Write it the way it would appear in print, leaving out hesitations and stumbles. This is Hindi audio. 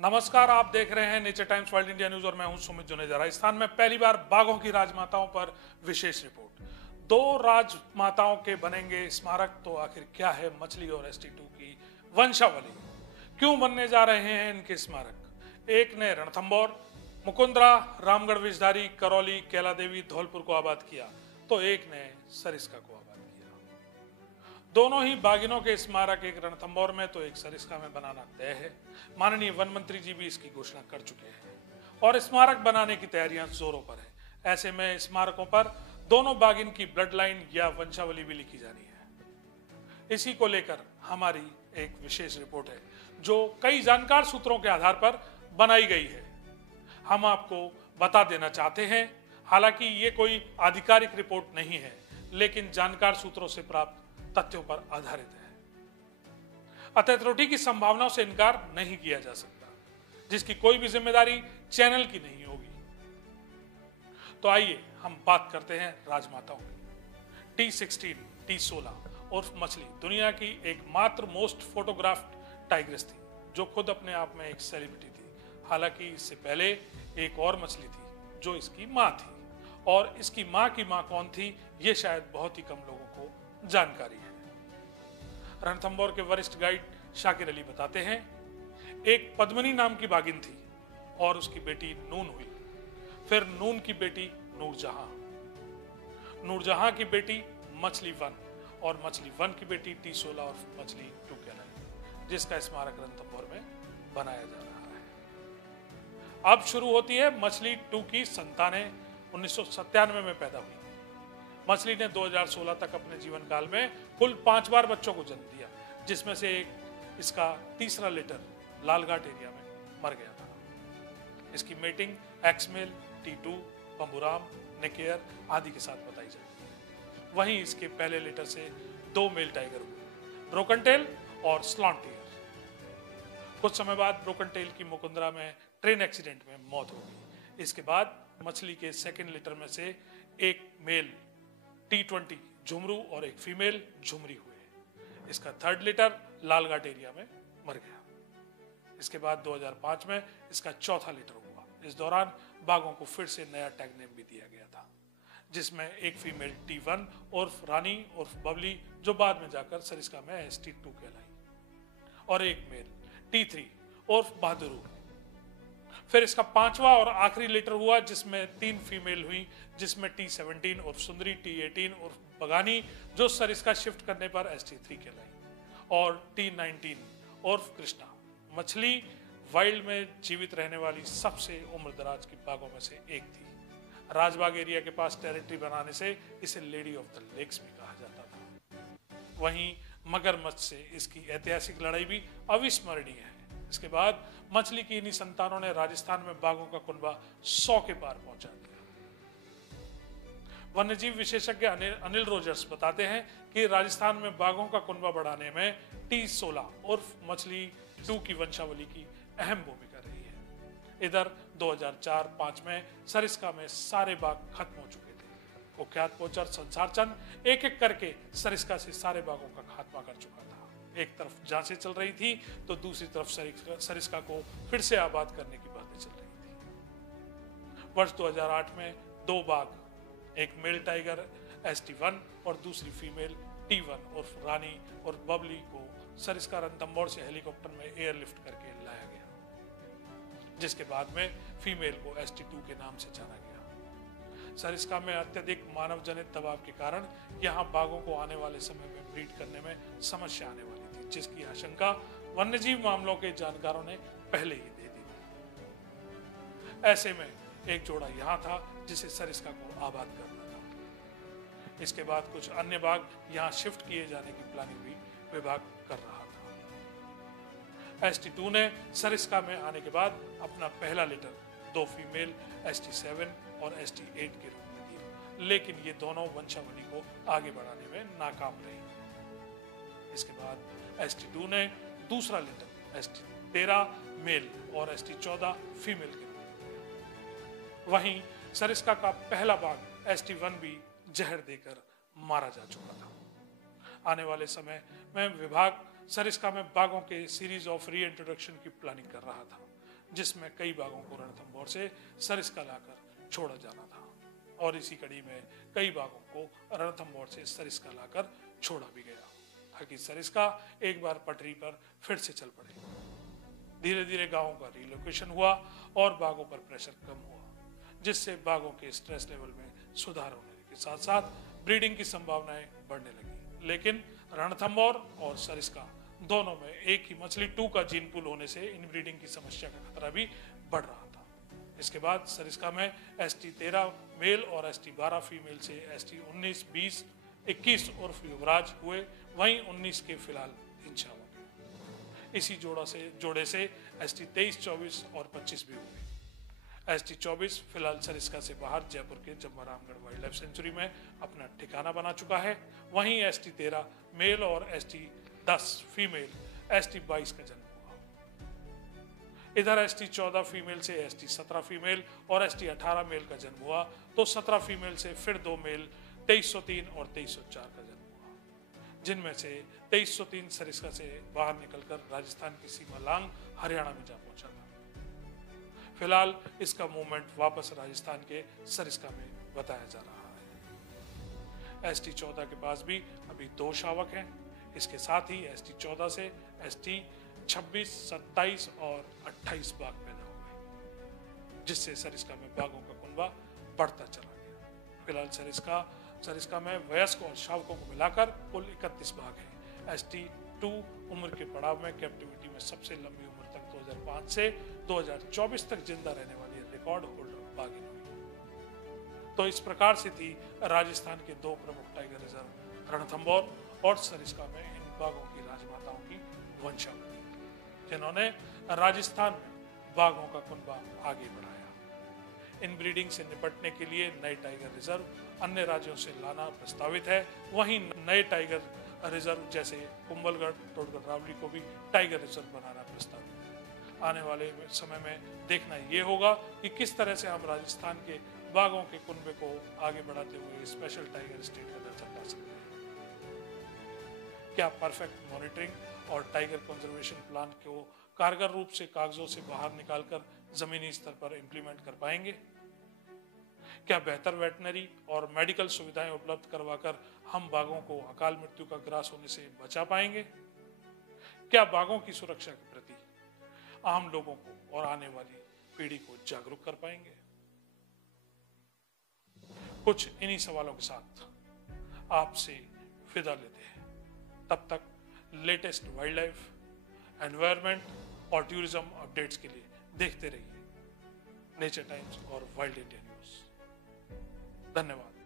नमस्कार, आप देख रहे हैं nature times world India news और मैं हूं सुमित जुनेजा। राजस्थान में पहली बार बाघों की राजमाताओं पर विशेष रिपोर्ट। दो राजमाताओं के बनेंगे स्मारक, तो आखिर क्या है मछली और ST2 की वंशावली? क्यों बनने जा रहे हैं इनके स्मारक? एक ने रणथंभौर, मुकुंदरा, रामगढ़, विषधारी, करौली, कैला देवी, धौलपुर को आबाद किया, तो एक ने सरिस्का को आबाद किया। दोनों ही बाघिनों के स्मारक एक रणथंभौर में तो एक सरिस्का में बनाना तय है। माननीय वन मंत्री जी भी इसकी घोषणा कर चुके हैं और स्मारक बनाने की तैयारियां जोरों पर है। ऐसे में स्मारकों पर दोनों बाघिन की ब्लड लाइन या वंशावली भी लिखी जानी है। इसी को लेकर हमारी एक विशेष रिपोर्ट है जो कई जानकार सूत्रों के आधार पर बनाई गई है। हम आपको बता देना चाहते हैं, हालांकि ये कोई आधिकारिक रिपोर्ट नहीं है, लेकिन जानकार सूत्रों से प्राप्त तथ्यों पर आधारित है। अतः त्रुटि की संभावनाओं से इनकार नहीं किया जा सकता, जिसकी कोई भी जिम्मेदारी चैनल की नहीं होगी। तो आइए हम बात करते हैं राजमाताओं की। T16, T16 उर्फ मछली दुनिया की एकमात्र मोस्ट फोटोग्राफ्ड टाइग्रेस थी, जो खुद अपने आप में एक सेलिब्रिटी थी। हालांकि इससे पहले एक और मछली थी जो इसकी माँ थी, और इसकी माँ की माँ कौन थी ये शायद बहुत ही कम लोगों को जानकारी है। रणथंभौर के वरिष्ठ गाइड शाकिर अली बताते हैं, एक पद्मिनी नाम की बाघिन थी और उसकी बेटी नून हुई। फिर नून की बेटी नूरजहां, नूरजहां की बेटी मछली वन, और मछली वन की बेटी T16 और मछली 2 कहलाई, जिसका स्मारक रणथंभौर में बनाया जा रहा है। अब शुरू होती है मछली 2 की संतानें। 1997 में पैदा हुई। मछली ने 2016 तक अपने जीवन काल में कुल 5 बार बच्चों को जन्म दिया, जिसमें से एक इसका तीसरा लिटर लालघाट एरिया में मर गया था। इसकी मेटिंग एक्समेल, T2, बंबूराम, नेकेयर आदि के साथ बताई जाती है। वहीं इसके पहले लिटर से 2 मेल टाइगर हुए, ब्रोकन टेल और स्लॉन्ट ईयर। कुछ समय बाद ब्रोकन टेल की मुकुंदरा में ट्रेन एक्सीडेंट में मौत हो गई। इसके बाद मछली के सेकेंड लिटर में से एक मेल T20 झुमरू और एक फीमेल झुमरी हुए। इसका थर्ड लिटर लालघाट एरिया में मर गया। इसके बाद 2005 में इसका चौथा लिटर हुआ। इस दौरान बाघों को फिर से नया टैग नेम भी दिया गया था, जिसमें एक फीमेल T1 उर्फ रानी उर्फ बबली, जो बाद में जाकर सरिस्का में ST2 कहलाई, और एक मेल T3 उर्फ बहादुर। फिर इसका 5वां और आखिरी लिटर हुआ, जिसमें 3 फीमेल हुई, जिसमें T17 उर्फ सुंदरी, T18 उर्फ बगानी, जो सरिस्का शिफ्ट करने पर ST3 कहलाई, और T19 उर्फ कृष्णा। मछली वाइल्ड में जीवित रहने वाली सबसे उम्रदराज की बाघों में से एक थी। राजबाग एरिया के पास टेरिटरी बनाने से इसे लेडी ऑफ द लेक्स भी कहा जाता था। वहीं मगरमच्छ से इसकी ऐतिहासिक लड़ाई भी अविस्मरणीय है। इसके बाद मछली की इन्हीं संतानों ने राजस्थान में बाघों का कुनबा 100 के पार पहुंचा दिया। वन्यजीव विशेषज्ञ अनिल रोजर्स बताते हैं कि राजस्थान में बाघों का कुनबा बढ़ाने में T16 उर्फ मछली 2 की वंशावली की अहम भूमिका रही है। इधर 2004-05 में सरिस्का में सारे बाघ खत्म हो चुके थे। कुख्यात पोचर संसार चंद एक एक करके सरिस्का से सारे बाघों का खात्मा कर चुका था। एक तरफ जांचें चल रही थी तो दूसरी तरफ सरिस्का को फिर से आबाद करने की बातें चल रही थी। वर्ष 2008 में 2 बाघ, एक मेल टाइगर ST1 और दूसरी फीमेल T1 उर्फ रानी और बबली को सरिस्का रणथंभौर से हेलीकॉप्टर में एयरलिफ्ट करके लाया गया, जिसके बाद में फीमेल को ST2 के नाम से जाना गया। सरिस्का में अत्यधिक मानव जनित दबाव के कारण यहाँ बाघों को आने वाले समय में ब्रीड करने में समस्या आने वाली थी, जिसकी आशंका वन्यजीव मामलों के जानकारों ने पहले ही दे दी थी। ऐसे में एक जोड़ा यहाँ था जिसे सरिस्का को आबाद करना था। इसके बाद कुछ अन्य बाघ यहाँ शिफ्ट किए जाने की प्लानिंग भी विभाग कर रहा था। ST2 ने सरिस्का में आने के बाद अपना पहला लिटर 2 फीमेल ST7 और ST8 के रूप में दिया, लेकिन ये दोनों वंशावली को आगे बढ़ाने में नाकाम रही। इसके बाद ST2 ने दूसरा लिटर ST13 मेल और ST14 फीमेल के रूप में दिया। वहीं सरिस्का का पहला बाघ ST1 भी जहर देकर मारा जा चुका था। आने वाले समय में विभाग सरिस्का में बाघों के सीरीज ऑफ री इंट्रोडक्शन की प्लानिंग कर रहा था, जिसमें कई बाघों को रणथंभौर से सरिस्का लाकर छोड़ा जाना था और इसी कड़ी में कई बाघों को रणथंभौर से सरिस्का लाकर छोड़ा भी गया ताकि सरिस्का एक बार पटरी पर फिर से चल पड़े। धीरे धीरे गांवों का रिलोकेशन हुआ और बाघों पर प्रेशर कम हुआ, जिससे बाघों के स्ट्रेस लेवल में सुधार होने के साथ साथ ब्रीडिंग की संभावनाएं बढ़ने लगी। लेकिन रणथंभौर और सरिस्का दोनों में एक ही मछली 2 का जीन पूल होने से इनब्रीडिंग की समस्या का खतरा भी बढ़ रहा था। इसके बाद सरिस्का में ST13 मेल और ST12 फीमेल से ST19, 20, 21 उर्फ युवराज हुए, वहीं 19 के फिलहाल इंशा हो गए। इसी जोड़े से ST23, 24 और 25 भी हुए। ST24 फिलहाल सरिस्का से बाहर जयपुर के जम्बारामगढ़ वाइल्ड लाइफ सेंचुरी में अपना ठिकाना बना चुका है। वहीं ST13 मेल और ST10 फीमेल ST22 का जन्म हुआ। इधर ST14 फीमेल से ST17 फीमेल और ST18 मेल का जन्म हुआ, तो 17 फीमेल से फिर 2 मेल 2303 और 2304 का जन्म हुआ, जिनमें से 2303 सरिस्का से बाहर निकलकर राजस्थान की सीमा लांग हरियाणा में जा पहुंचा था। फिलहाल इसका मूवमेंट वापस राजस्थान के सरिस्का में बताया जा रहा है। ST14 के पास भी अभी 2 शावक हैं। इसके साथ ही ST14 से ST26, 27 और 28 बाघ पैदा हुए, जिससे सरिस्का में बाघों का कुनबा बढ़ता चला गया। फिलहाल सरिस्का में वयस्क और शावकों को मिलाकर कुल 31 बाघ हैं। ST2 उम्र के पड़ाव में कैप्टिविटी में सबसे लंबी उम्र तक 2005 से 2024 तक जिंदा रहने वाली रिकॉर्ड होल्डर बाघिन हुई। तो इस प्रकार से थी राजस्थान के 2 प्रमुख टाइगर रिजर्व रणथंभौर और सरिस्का में इन बाघों की राजमाताओं की वंशावली, जिन्होंने राजस्थान में बाघों का कुनबा आगे बढ़ाया। इन ब्रीडिंग से निपटने के लिए नए टाइगर रिजर्व अन्य राज्यों से लाना प्रस्तावित है। वहीं नए टाइगर रिजर्व जैसे कुंभलगढ़, टोडगढ़, रावली को भी टाइगर रिजर्व बनाना प्रस्तावित है। आने वाले समय में देखना ये होगा कि किस तरह से हम राजस्थान के बाघों के कुनबे को आगे बढ़ाते हुए स्पेशल टाइगर स्टेट का दर्जा पा सकते हैं। क्या परफेक्ट मॉनिटरिंग और टाइगर कंजर्वेशन प्लान को कारगर रूप से कागजों से बाहर निकालकर जमीनी स्तर पर इंप्लीमेंट कर पाएंगे? क्या बेहतर वेटनरी और मेडिकल सुविधाएं उपलब्ध करवाकर हम बाघों को अकाल मृत्यु का ग्रास होने से बचा पाएंगे? क्या बाघों की सुरक्षा के प्रति आम लोगों को और आने वाली पीढ़ी को जागरूक कर पाएंगे? कुछ इन्हीं सवालों के साथ आपसे विदा लेते हैं। तब तक लेटेस्ट वाइल्ड लाइफ, एनवायरनमेंट और टूरिज्म अपडेट्स के लिए देखते रहिए नेचर टाइम्स और वाइल्ड इंडिया न्यूज। धन्यवाद।